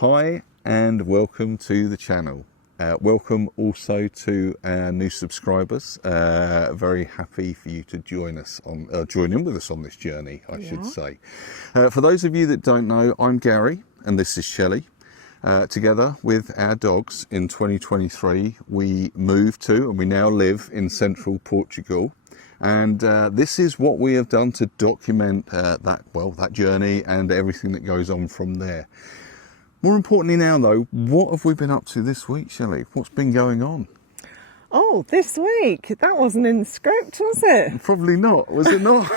Hi and welcome to the channel. Welcome also to our new subscribers. Very happy for you to join in with us on this journey, I should say. For those of you that don't know, I'm Gary and this is Shelley. Together with our dogs in 2023, we moved to and we now live in Central Portugal. And this is what we have done to document that journey and everything that goes on from there. More importantly now though, what have we been up to this week, Shelley? What's been going on? Oh, this week? That wasn't in the script, was it? Probably not, was it not?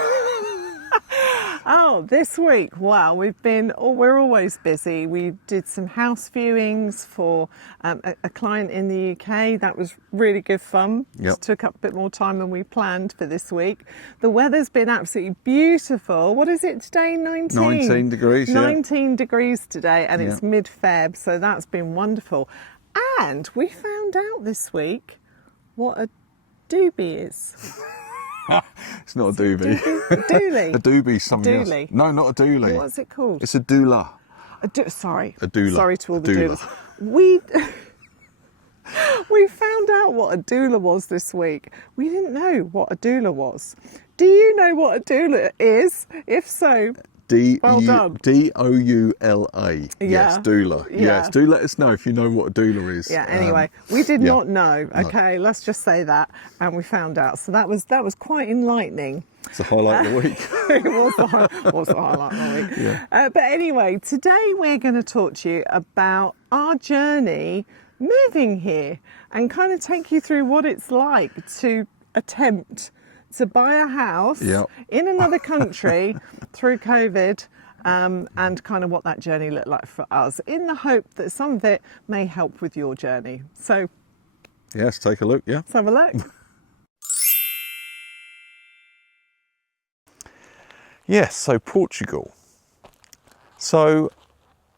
Oh, this week, wow, we're always busy. We did some house viewings for a client in the UK. That was really good fun. Yep. Just took up a bit more time than we planned for this week. The weather's been absolutely beautiful. What is it today? 19 degrees, 19 degrees today, and it's mid-Feb, so that's been wonderful. And we found out this week what a doobie is. It's not a doobie. A dooley. A doobie's something else. Dooley. No, not a dooley. What's it called? It's a doula. Sorry. A doula. Sorry to all the doula. doulas. We found out what a doula was this week. We didn't know what a doula was. Do you know what a doula is? If so, well done. D-O-U-L-A. Yes, doula. Yeah. Yes, do let us know if you know what a doula is. Yeah, anyway, we did not know, okay? No. Let's just say that. And we found out. So that was quite enlightening. It's the highlight of the week. It was the highlight of the week. Yeah. But anyway, today we're going to talk to you about our journey moving here and kind of take you through what it's like to attempt to buy a house in another country through COVID, and kind of what that journey looked like for us, in the hope that some of it may help with your journey. So yes, take a look. Let's have a look. Yes, so Portugal. So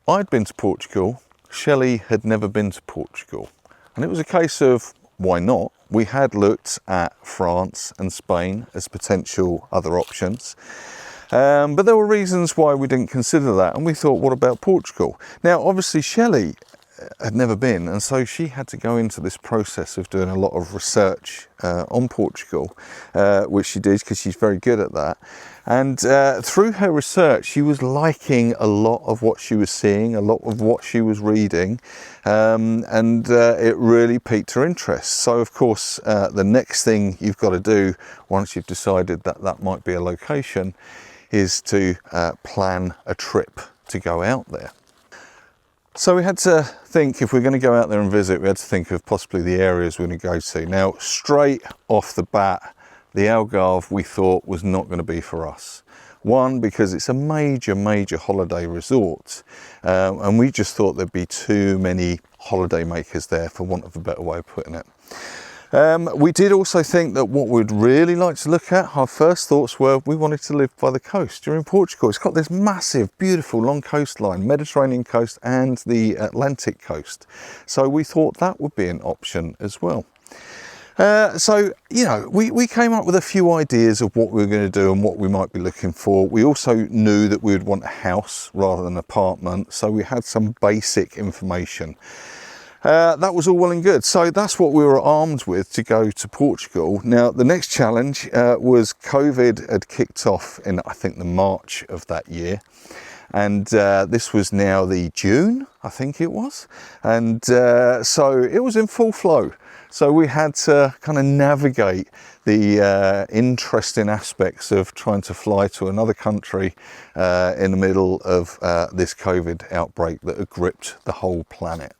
I'd been to Portugal. Shelley had never been to Portugal, and it was a case of why not? We had looked at France and Spain as potential other options, but there were reasons why we didn't consider that, and we thought, what about Portugal? Now, obviously, Shelley had never been, and so she had to go into this process of doing a lot of research on Portugal, which she did because she's very good at that. And through her research, she was liking a lot of what she was seeing, a lot of what she was reading, and it really piqued her interest. So, of course, the next thing you've got to do once you've decided that that might be a location is to plan a trip to go out there. So we had to think, if we're going to go out there and visit, we had to think of possibly the areas we're going to go to. Now, straight off the bat, the Algarve we thought was not going to be for us. One, because it's a major holiday resort, and we just thought there'd be too many holiday makers there, for want of a better way of putting it. We did also think that what we'd really like to look at, our first thoughts were we wanted to live by the coast. You're in Portugal, it's got this massive, beautiful, long coastline, Mediterranean coast and the Atlantic coast. So we thought that would be an option as well. So, you know, we came up with a few ideas of what we were going to do and what we might be looking for. We also knew that we would want a house rather than an apartment, so we had some basic information. That was all well and good. So that's what we were armed with to go to Portugal. Now, the next challenge was COVID had kicked off in, I think, the March of that year. And this was now the June, I think it was. And so it was in full flow. So we had to kind of navigate the interesting aspects of trying to fly to another country in the middle of this COVID outbreak that had gripped the whole planet.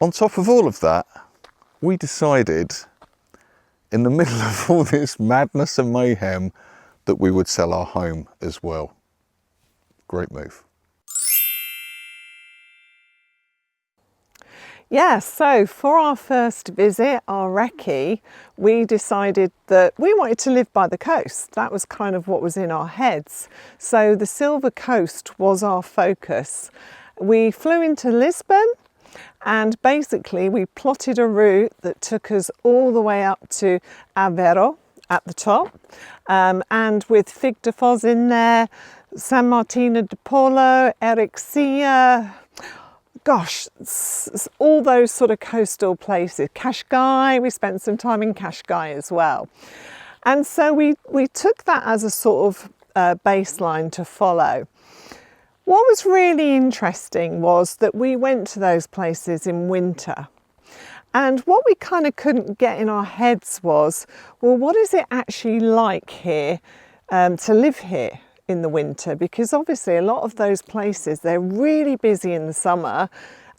On top of all of that, we decided, in the middle of all this madness and mayhem, that we would sell our home as well. Great move. Yeah, so for our first visit, our recce, we decided that we wanted to live by the coast. That was kind of what was in our heads. So the Silver Coast was our focus. We flew into Lisbon, and basically we plotted a route that took us all the way up to Aveiro at the top, and with Fig de Foz in there, San Martino de Polo, Erixia, gosh, all those sort of coastal places. Cascais, we spent some time in Cascais as well. And so we took that as a sort of baseline to follow. What was really interesting was that we went to those places in winter. And what we kind of couldn't get in our heads was, well, what is it actually like here to live here in the winter? Because obviously a lot of those places, they're really busy in the summer,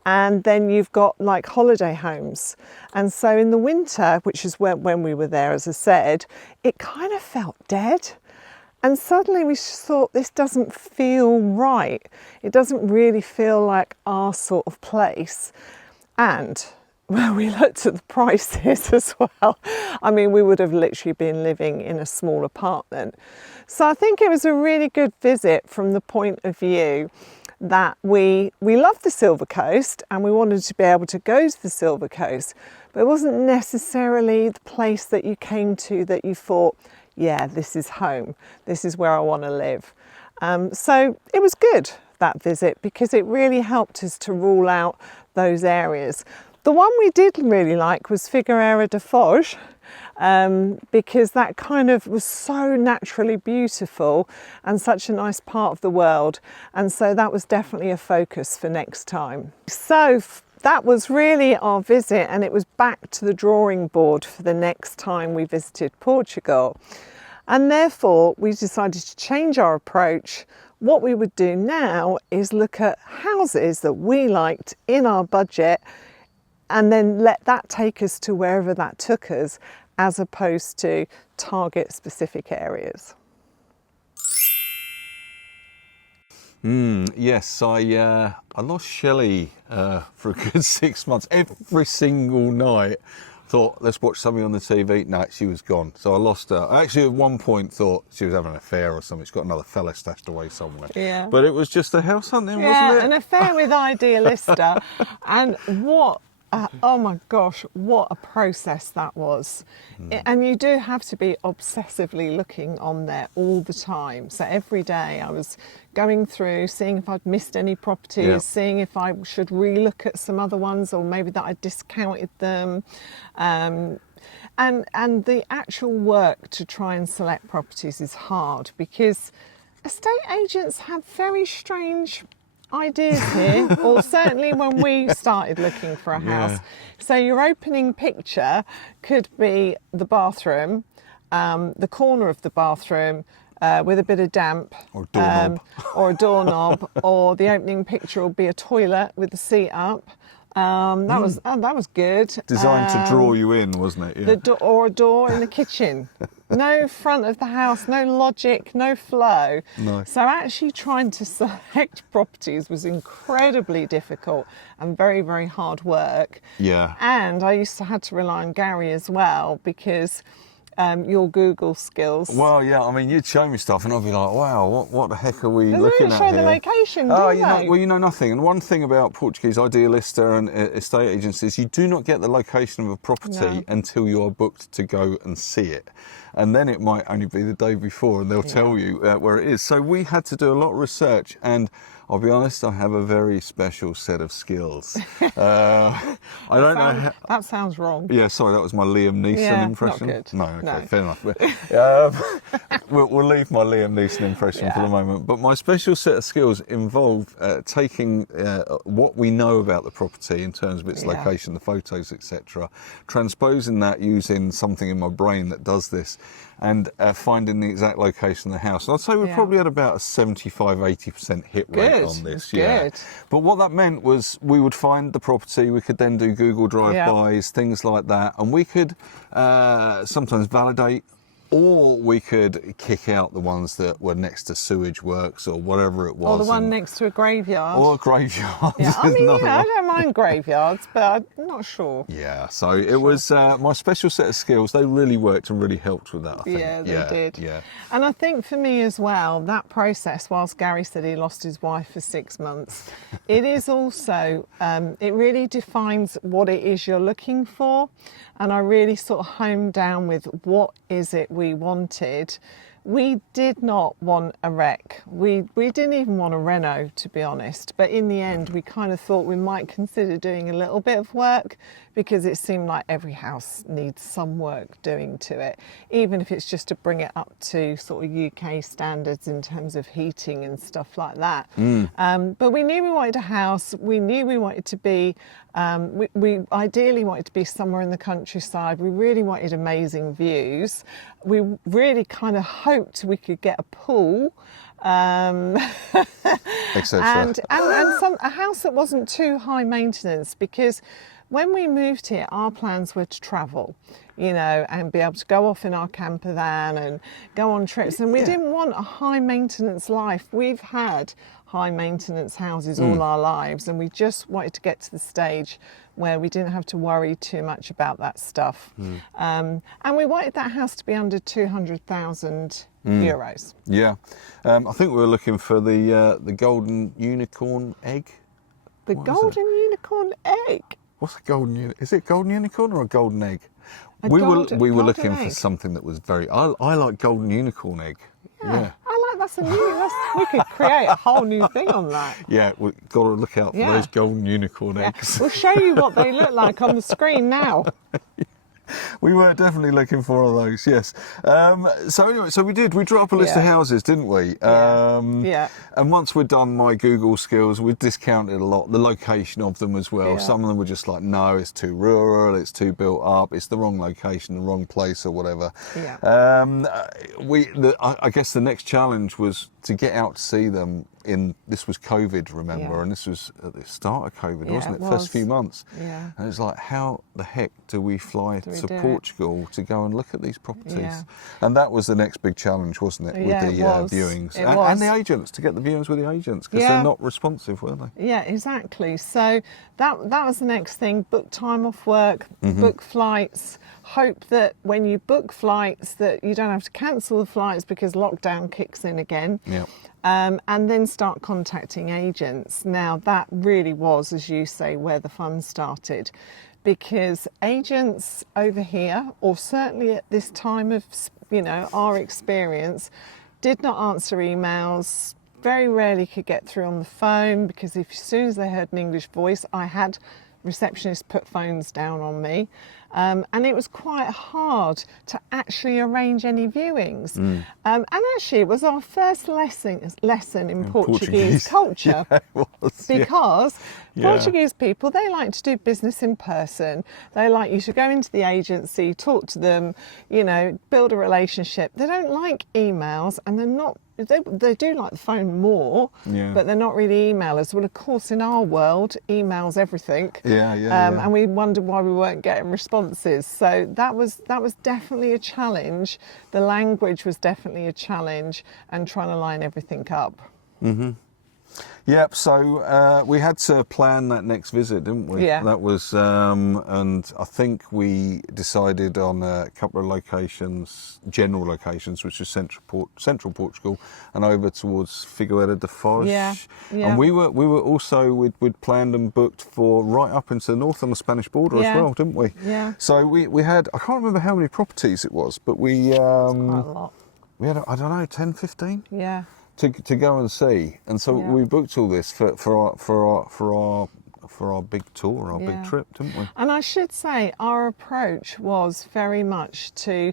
and then you've got like holiday homes. And so in the winter, which is when we were there, as I said, it kind of felt dead. And suddenly we just thought, this doesn't feel right. It doesn't really feel like our sort of place. And well, we looked at the prices as well. I mean, we would have literally been living in a small apartment. So I think it was a really good visit from the point of view that we loved the Silver Coast and we wanted to be able to go to the Silver Coast, but it wasn't necessarily the place that you came to that you thought, yeah, this is home, this is where I want to live. So it was good, that visit, because it really helped us to rule out those areas. The one we did really like was Figueira da Foz, because that kind of was so naturally beautiful and such a nice part of the world. And so that was definitely a focus for next time. So that was really our visit, and it was back to the drawing board for the next time we visited Portugal. And therefore we decided to change our approach. What we would do now is look at houses that we liked in our budget, and then let that take us to wherever that took us, as opposed to target specific areas. Yes, I lost Shelley for a good 6 months. Every single night thought, let's watch something on the TV. No, she was gone. So I lost her. I actually at one point thought she was having an affair or something. She's got another fella stashed away somewhere. Yeah. But it was just a house hunting, wasn't it? Yeah, an affair with Idealista. And what, oh my gosh, what a process that was. And you do have to be obsessively looking on there all the time. So every day I was going through, seeing if I'd missed any properties, seeing if I should relook at some other ones, or maybe that I discounted them. And the actual work to try and select properties is hard, because estate agents have very strange ideas here, or certainly when we started looking for a house. So your opening picture could be the bathroom, the corner of the bathroom with a bit of damp, or doorknob, or a doorknob, or the opening picture will be a toilet with the seat up. That was good. Designed to draw you in, wasn't it? Yeah. Or a door in the kitchen. No front of the house, no logic, no flow. No. So actually trying to select properties was incredibly difficult and very, very hard work. Yeah. And I used to have to rely on Gary as well, because your Google skills. Well, yeah, I mean, you'd show me stuff and I'd be like, wow, what the heck are we They looking don't at show here? the location, do Oh, they? well, you know nothing. And one thing about Portuguese Idealista and estate agents is you do not get the location of a property until you are booked to go and see it. And then it might only be the day before and they'll tell you where it is. So we had to do a lot of research, and I'll be honest, I have a very special set of skills. I don't know how... That sounds wrong. Yeah, sorry, that was my Liam Neeson impression. Not good. No, okay, No. fair enough. We'll leave my Liam Neeson impression for the moment. But my special set of skills involve taking what we know about the property in terms of its location, the photos, etc., transposing that using something in my brain that does this, and finding the exact location of the house. And I'd say we probably had about a 75-80% hit rate on this. Good. But what that meant was we would find the property, we could then do Google drive-bys, things like that, and we could sometimes validate, or we could kick out the ones that were next to sewage works or whatever it was. Or the one next to a graveyard. Or a graveyard. Yeah, I mean, I don't mind graveyards, but I'm not sure. Yeah, so it was my special set of skills. They really worked and really helped with that, I think. Yeah, they did. Yeah. And I think for me as well, that process, whilst Gary said he lost his wife for 6 months, it is also, it really defines what it is you're looking for. And I really sort of homed down with what is it we wanted, We did not want a wreck. We didn't even want a reno, to be honest. But in the end, we kind of thought we might consider doing a little bit of work, because it seemed like every house needs some work doing to it, even if it's just to bring it up to sort of UK standards in terms of heating and stuff like that. But we knew we wanted a house. We knew we wanted to be, we ideally wanted to be somewhere in the countryside. We really wanted amazing views. We really kind of hoped we could get a pool, etc. and a house that wasn't too high maintenance, because when we moved here, our plans were to travel, you know, and be able to go off in our camper van and go on trips. And we didn't want a high maintenance life. We've had high maintenance houses all our lives, and we just wanted to get to the stage where we didn't have to worry too much about that stuff. And we wanted that house to be under 200,000 euros. Yeah, I think we were looking for the golden unicorn egg. The golden unicorn egg. What's a golden unicorn? Is it golden unicorn or a golden egg? We were looking for something that was very. I like golden unicorn egg. Yeah. I like we could create a whole new thing on that. Yeah, we've got to look out for those golden unicorn eggs. We'll show you what they look like on the screen now. We were definitely looking for all those, yes. So anyway, we drew up a list of houses, didn't we? Yeah. And once we'd done my Google skills, we discounted a lot, the location of them as well. Yeah. Some of them were just like, no, it's too rural, it's too built up, it's the wrong location, the wrong place or whatever. Yeah. I guess the next challenge was to get out to see them this was COVID, remember, and this was at the start of COVID, wasn't it? First few months. Yeah. And it's like, how the heck do we fly to Portugal to go and look at these properties? Yeah. And that was the next big challenge, wasn't it? Yeah, with the viewings. And the agents, to get the viewings with the agents, because they're not responsive, were they? Yeah, exactly. So that was the next thing. Book time off work, book flights, hope that when you book flights that you don't have to cancel the flights because lockdown kicks in again. Yeah. And then start contacting agents. Now that really was, as you say, where the fun started, because agents over here, or certainly at this time of, you know, our experience, did not answer emails, very rarely could get through on the phone, because as soon as they heard an English voice, I had receptionists put phones down on me. And it was quite hard to actually arrange any viewings. And actually it was our first lesson in Portuguese culture. Yeah, it was, because Portuguese people, they like to do business in person. They like you to go into the agency, talk to them, you know, build a relationship. They don't like emails, and they're not. They do like the phone more, but they're not really emailers. Well, of course, in our world, email's everything. And we wondered why we weren't getting responses. So that was definitely a challenge. The language was definitely a challenge, and trying to line everything up. Yep, so we had to plan that next visit, didn't we? Yeah. That was, and I think we decided on a couple of locations, general locations, which was Central Portugal and over towards Figueira da Foz. Yeah. And we were also, we'd planned and booked for right up into the north on the Spanish border as well, didn't we? Yeah. So we had, I can't remember how many properties it was, but we... Quite a lot. We had, I don't know, 10, 15? Yeah. To go and see, and so we booked all this for our big tour, our big trip, didn't we? And I should say our approach was very much to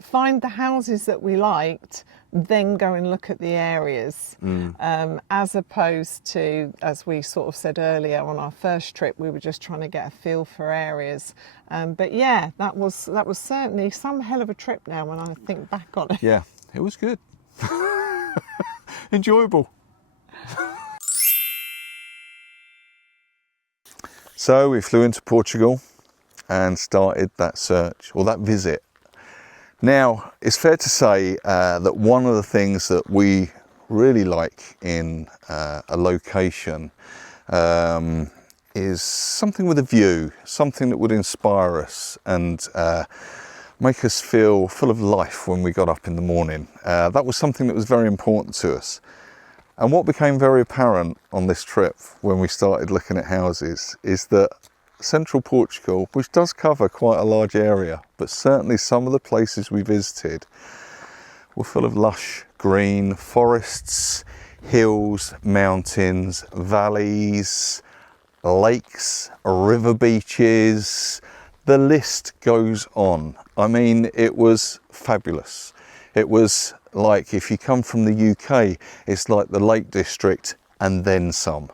find the houses that we liked, then go and look at the areas, as opposed to, as we sort of said earlier on our first trip, we were just trying to get a feel for areas. But yeah, that was certainly some hell of a trip now when I think back on it. Yeah, it was good. Enjoyable. So we flew into Portugal and started that search, or that visit. Now, it's fair to say that one of the things that we really like in a location is something with a view, something that would inspire us and make us feel full of life when we got up in the morning. That was something that was very important to us. And what became very apparent on this trip when we started looking at houses is that Central Portugal, which does cover quite a large area, but certainly some of the places we visited were full of lush green forests, hills, mountains, valleys, lakes, river beaches. The list goes on. I mean, it was fabulous. It was like, if you come from the UK, it's like the Lake District and then some,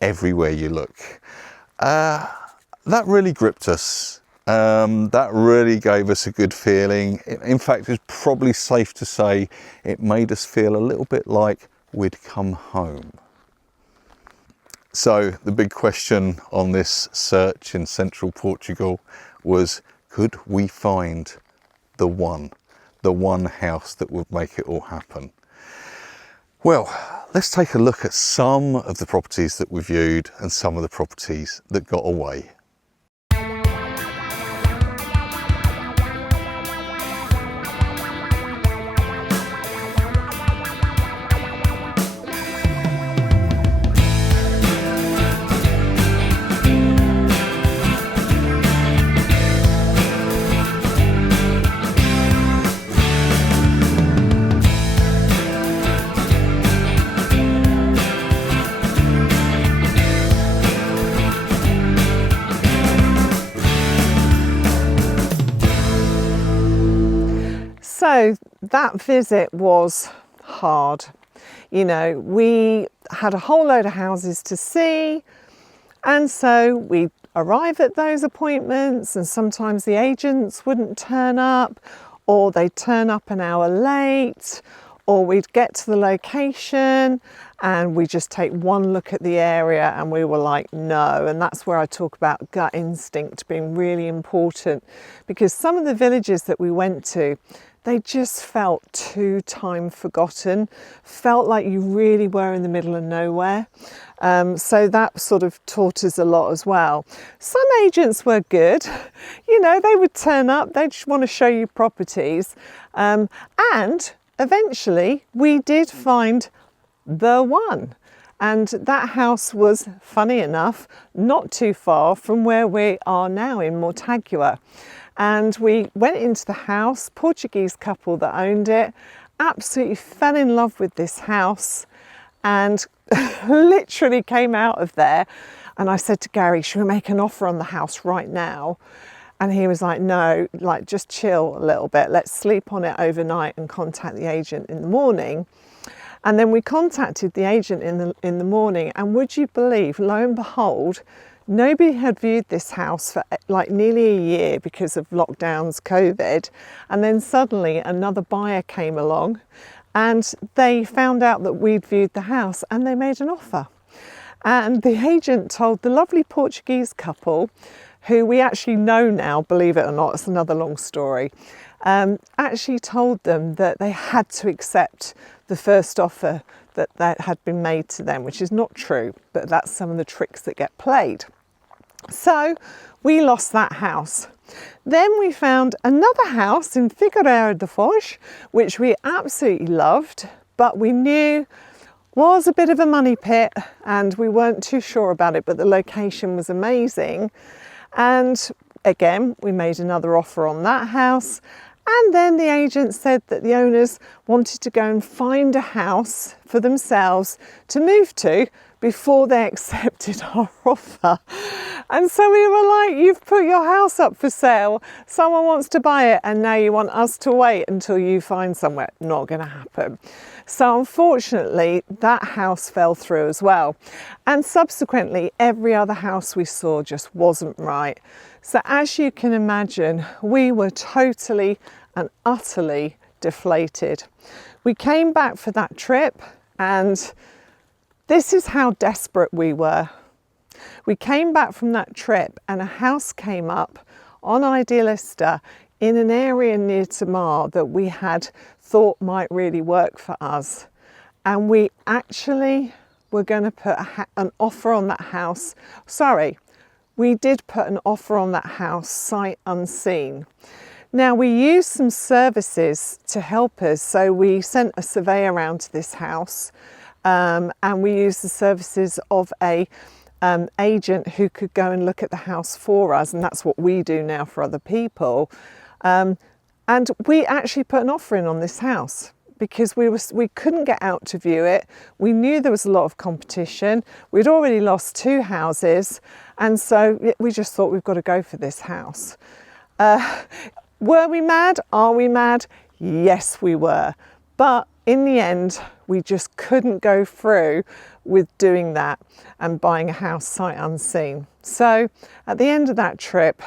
everywhere you look. That really gripped us. That really gave us a good feeling. In fact, it's probably safe to say it made us feel a little bit like we'd come home. So the big question on this search in Central Portugal was, could we find the one house that would make it all happen? Well, let's take a look at some of the properties that we viewed and some of the properties that got away. So that visit was hard. You know, we had a whole load of houses to see, and so we arrive at those appointments and sometimes the agents wouldn't turn up, or they'd turn up an hour late, or we'd get to the location and we just take one look at the area and we were like, no. And that's where I talk about gut instinct being really important, because some of the villages that we went to, they just felt too time forgotten, felt like you really were in the middle of nowhere. So that sort of taught us a lot as well. Some agents were good, you know, they would turn up, they just want to show you properties. And eventually we did find the one. And that house was, funny enough, not too far from where we are now in Mortágua. And we went into the house, Portuguese couple that owned it, absolutely fell in love with this house and literally came out of there. And I said to Gary, should we make an offer on the house right now? And he was like, no, like just chill a little bit. Let's sleep on it overnight and contact the agent in the morning. And then we contacted the agent in the morning, and would you believe, lo and behold, nobody had viewed this house for like nearly a year because of lockdowns, COVID. And then suddenly another buyer came along and they found out that we'd viewed the house and they made an offer. And the agent told the lovely Portuguese couple, who we actually know now, believe it or not, it's another long story, actually told them that they had to accept the first offer that had been made to them, which is not true, but that's some of the tricks that get played. So we lost that house. Then we found another house in Figueira da Foz, which we absolutely loved, but we knew was a bit of a money pit and we weren't too sure about it, but the location was amazing. And again, we made another offer on that house. And then the agent said that the owners wanted to go and find a house for themselves to move to before they accepted our offer. And so we were like, you've put your house up for sale, someone wants to buy it, and now you want us to wait until you find somewhere. Not going to happen. So unfortunately, that house fell through as well. And subsequently, every other house we saw just wasn't right. So as you can imagine, we were totally and utterly deflated. We came back for that trip, and this is how desperate we were. We came back from that trip and a house came up on Idealista in an area near Tamar that we had thought might really work for us. And we actually were going to put an offer on that house. Sorry, we did put an offer on that house sight unseen. Now we used some services to help us. So we sent a surveyor around to this house. And we used the services of a agent who could go and look at the house for us, and that's what we do now for other people. And we actually put an offer in on this house because we couldn't get out to view it. We knew there was a lot of competition. We'd already lost 2 houses, and so we just thought we've got to go for this house. Were we mad? Are we mad? Yes, we were. But in the end, we just couldn't go through with doing that and buying a house sight unseen. So at the end of that trip,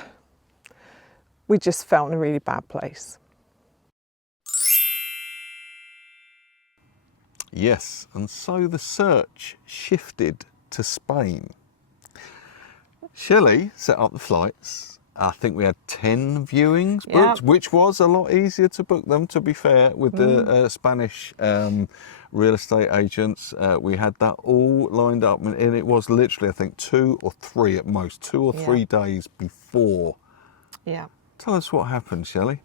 we just felt in a really bad place. Yes, and so the search shifted to Spain. Shelley set up the flights. I think we had 10 viewings booked, which was a lot easier to book them, to be fair, with the Spanish real estate agents. We had that all lined up, and it was literally, I think, 2 or 3 at most, 2 or 3 days before. Yeah. Tell us what happened, Shelley.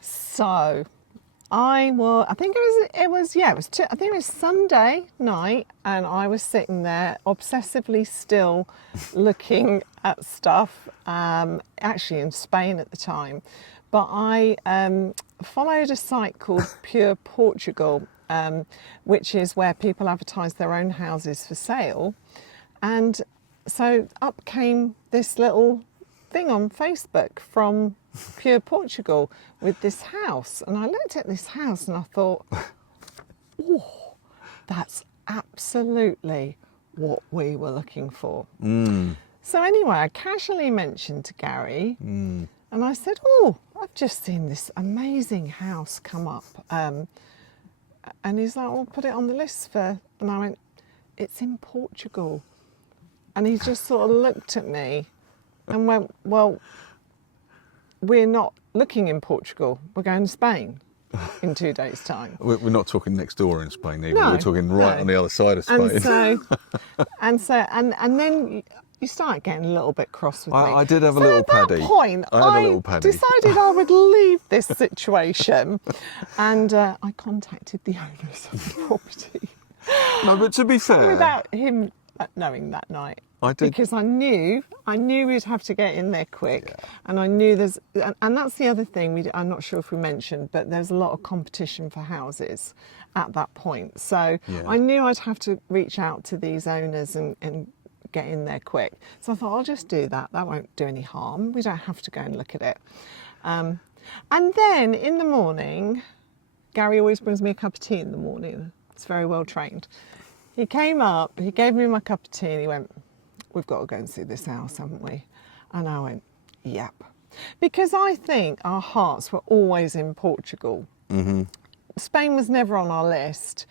So I think it was Sunday night, and I was sitting there obsessively still looking at stuff, actually in Spain at the time. But I followed a site called Pure Portugal, which is where people advertise their own houses for sale. And so up came this little thing on Facebook from Pure Portugal with this house, and I looked at this house and I thought, oh, that's absolutely what we were looking for. So anyway, I casually mentioned to Gary, and I said, oh, I've just seen this amazing house come up, and he's like, well, put it on the list for, and I went, it's in Portugal. And he just sort of looked at me and went, well, we're not looking in Portugal, we're going to Spain in 2 days' time. We're not talking next door in Spain either, No, we're talking right on the other side of Spain. And then you start getting a little bit cross with me. I did have a little paddy. At that point, I decided I would leave this situation, and I contacted the owners of the property. No, but to be fair, without him knowing that night. I did. Because I knew we'd have to get in there quick, and I knew and that's the other thing. I'm not sure if we mentioned, but there's a lot of competition for houses at that point. So I knew I'd have to reach out to these owners and get in there quick. So I thought I'll just do that. That won't do any harm. We don't have to go and look at it. And then in the morning, Gary always brings me a cup of tea in the morning. It's very well trained. He came up, he gave me my cup of tea, and he went, we've got to go and see this house, haven't we? And I went, yep. Because I think our hearts were always in Portugal. Spain was never on our list,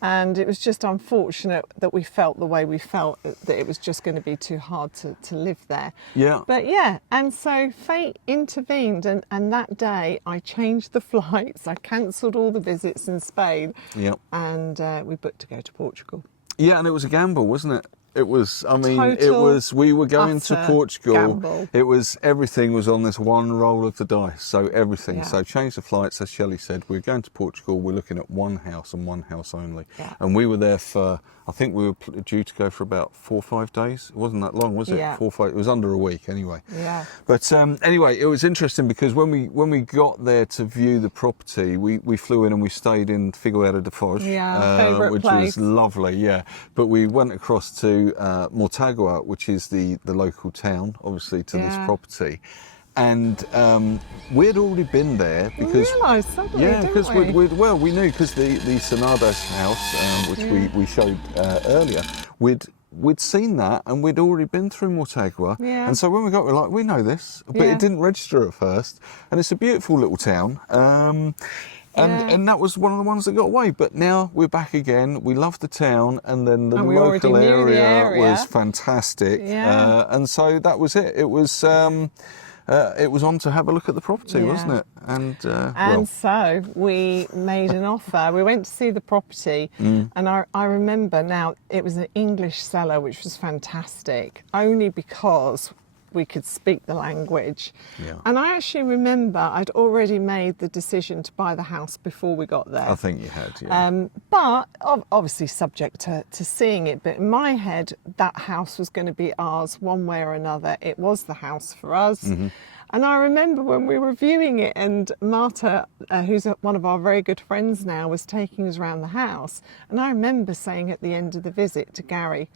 and it was just unfortunate that we felt the way we felt, that it was just going to be too hard to live there. Yeah. But yeah, and so fate intervened, and that day I changed the flights, I cancelled all the visits in Spain, and we booked to go to Portugal. Yeah, and it was a gamble, wasn't it? It was, we were going to Portugal. Gamble. It was, everything was on this one roll of the dice. So everything. Yeah. So change the flights, as Shelley said, we're going to Portugal. We're looking at one house and one house only. Yeah. And we were there for, I think we were due to go for about 4 or 5 days. It wasn't that long, was it? Yeah. 4 or 5, it was under a week anyway. Yeah. But anyway, it was interesting because when we got there to view the property, we flew in and we stayed in Figueira de Foz, favourite place. Was lovely, yeah. But we went across to Mortágua, which is the local town, obviously, to this property. And we'd already been there because... We realised suddenly, because we knew, because the Sonadas house, which we showed earlier, we'd seen that and we'd already been through Mortágua. Yeah. And so when we got, we're like, we know this, but it didn't register at first. And it's a beautiful little town. And that was one of the ones that got away. But now we're back again. We love the town, and then the local area was fantastic. Yeah. And so that was it. It was on to have a look at the property, wasn't it? And so we made an offer. We went to see the property, and I remember now it was an English seller, which was fantastic, only because we could speak the language. Yeah. And I actually remember I'd already made the decision to buy the house before we got there. I think you had, yeah. But obviously subject to seeing it. But in my head, that house was going to be ours one way or another. It was the house for us. And I remember when we were viewing it, and Marta, who's one of our very good friends now, was taking us around the house. And I remember saying at the end of the visit to Gary,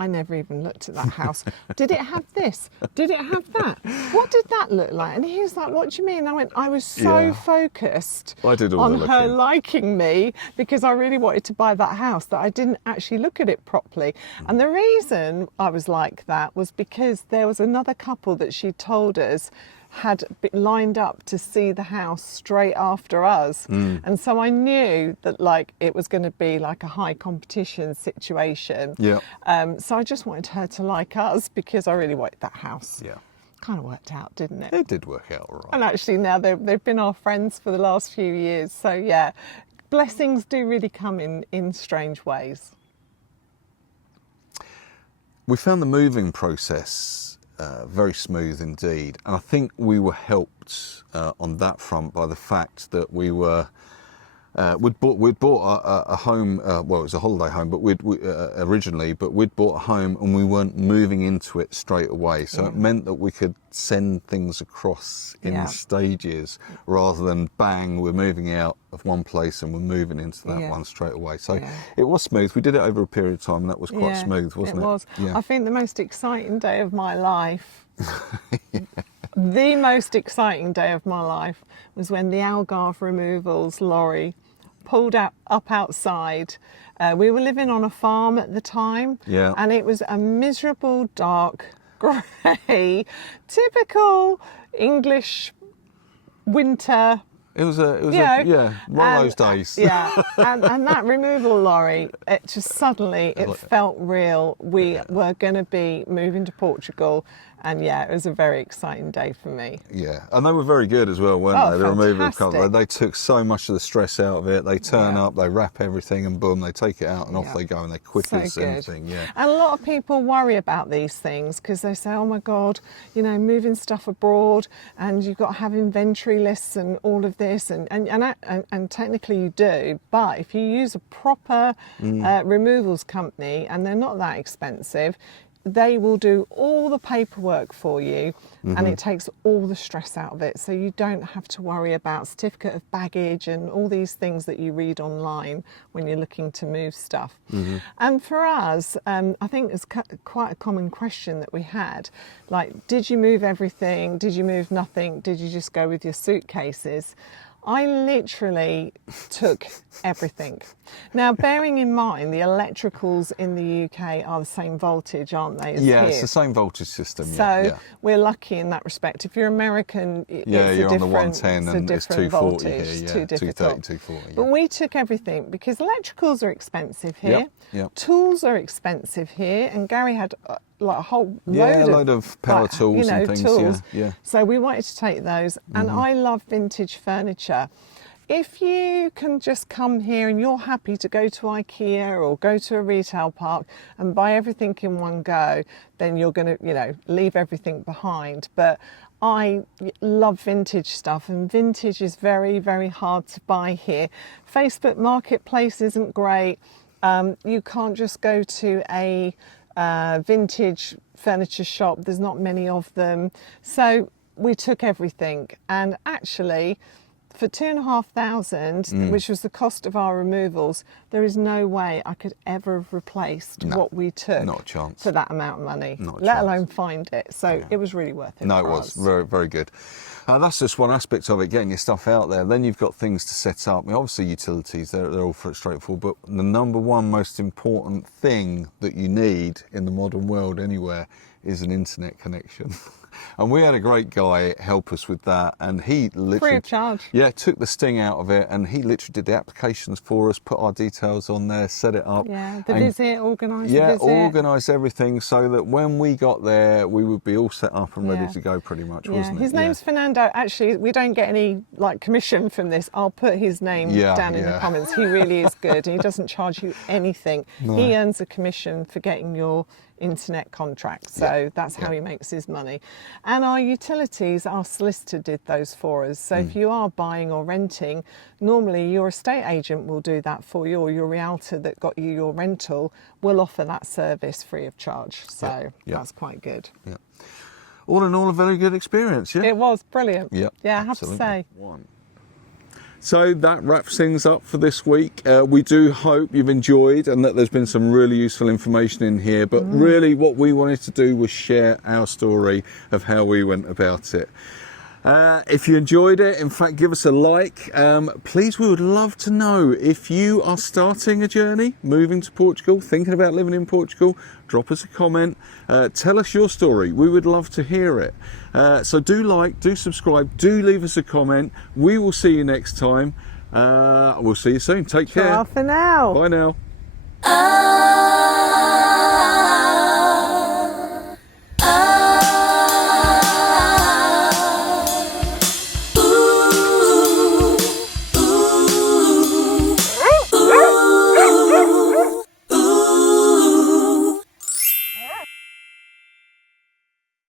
I never even looked at that house. Did it have this? Did it have that? What did that look like? And he was like, what do you mean? I went, I was so focused on her liking me because I really wanted to buy that house that I didn't actually look at it properly. And the reason I was like that was because there was another couple that she told us had been lined up to see the house straight after us, and so I knew that like it was going to be like a high competition situation. So I just wanted her to like us because I really wanted that house. Kind of worked out, didn't it? It did work out all right. And actually now they've been our friends for the last few years, so yeah, blessings do really come in strange ways. We found the moving process very smooth indeed, and I think we were helped on that front by the fact that we were we'd bought a home. Well, it was a holiday home, but we'd bought a home and we weren't moving into it straight away. So it meant that we could send things across in stages rather than bang, we're moving out of one place and we're moving into that one straight away. So it was smooth. We did it over a period of time and that was quite smooth, wasn't it? It was. I think the most exciting day of my life, the most exciting day of my life was when the Algarve removals lorry pulled up outside. We were living on a farm at the time, and it was a miserable, dark, grey, typical English winter. It was one of those days. And that removal lorry, it just suddenly, it felt real. We were going to be moving to Portugal, and it was a very exciting day for me. Yeah, and they were very good as well, weren't they? The removal company, they took so much of the stress out of it. They turn up, they wrap everything, and boom, they take it out, and off they go, and they're quick as anything. And a lot of people worry about these things because they say, oh my God, you know, moving stuff abroad, and you've got to have inventory lists and all of this, and technically you do, but if you use a proper removals company, and they're not that expensive, they will do all the paperwork for you, and it takes all the stress out of it, so you don't have to worry about certificate of baggage and all these things that you read online when you're looking to move stuff. And for us, I think it's quite a common question that we had, like, did you move everything? Did you move nothing? Did you just go with your suitcases? I literally took everything. Now, bearing in mind the electricals in the UK are the same voltage, aren't they? As here? It's the same voltage system. So we're lucky in that respect. If you're American, you're on the 110 and it's 240 voltage, here. too difficult. 240. But we took everything because electricals are expensive here. Tools are expensive here, and Gary had like a whole load of power tools and things. Tools. So we wanted to take those, and I love vintage furniture. If you can just come here and you're happy to go to IKEA or go to a retail park and buy everything in one go, then you're going to, you know, leave everything behind. But I love vintage stuff, and vintage is very, very hard to buy here. Facebook Marketplace isn't great. You can't just go to a vintage furniture shop. There's not many of them. So we took everything, and actually for $2,500, which was the cost of our removals, there is no way I could ever have replaced what we took for that amount of money, let alone find it. So it was really worth it. No, it was very, very good. That's just one aspect of it, getting your stuff out there. Then you've got things to set up. I mean, obviously utilities, they're all straightforward, but the number one most important thing that you need in the modern world anywhere is an internet connection. And we had a great guy help us with that, and he literally free of charge. Took the sting out of it, and he literally did the applications for us, put our details on there, set it up. Visit, organise the visit. Organise everything so that when we got there, we would be all set up and ready to go, pretty much, wasn't it? His name's Fernando. Actually, we don't get any commission from this. I'll put his name down in the comments. He really is good, and he doesn't charge you anything. He earns a commission for getting your internet contract, so that's how he makes his money. And our utilities, our solicitor did those for us. So if you are buying or renting, normally your estate agent will do that for you, or your realtor that got you your rental will offer that service free of charge. So that's quite good. all in all, a very good experience, yeah? It was brilliant. Yep, Yeah, I have to absolutely. say. So that wraps things up for this week. We do hope you've enjoyed and that there's been some really useful information in here. But really what we wanted to do was share our story of how we went about it. If you enjoyed it, in fact, give us a like. Please, we would love to know if you are starting a journey, moving to Portugal, thinking about living in Portugal, drop us a comment. Tell us your story. We would love to hear it. So do like, do subscribe, do leave us a comment. We will see you next time. We'll see you soon. Take care. Ciao for now. Bye now.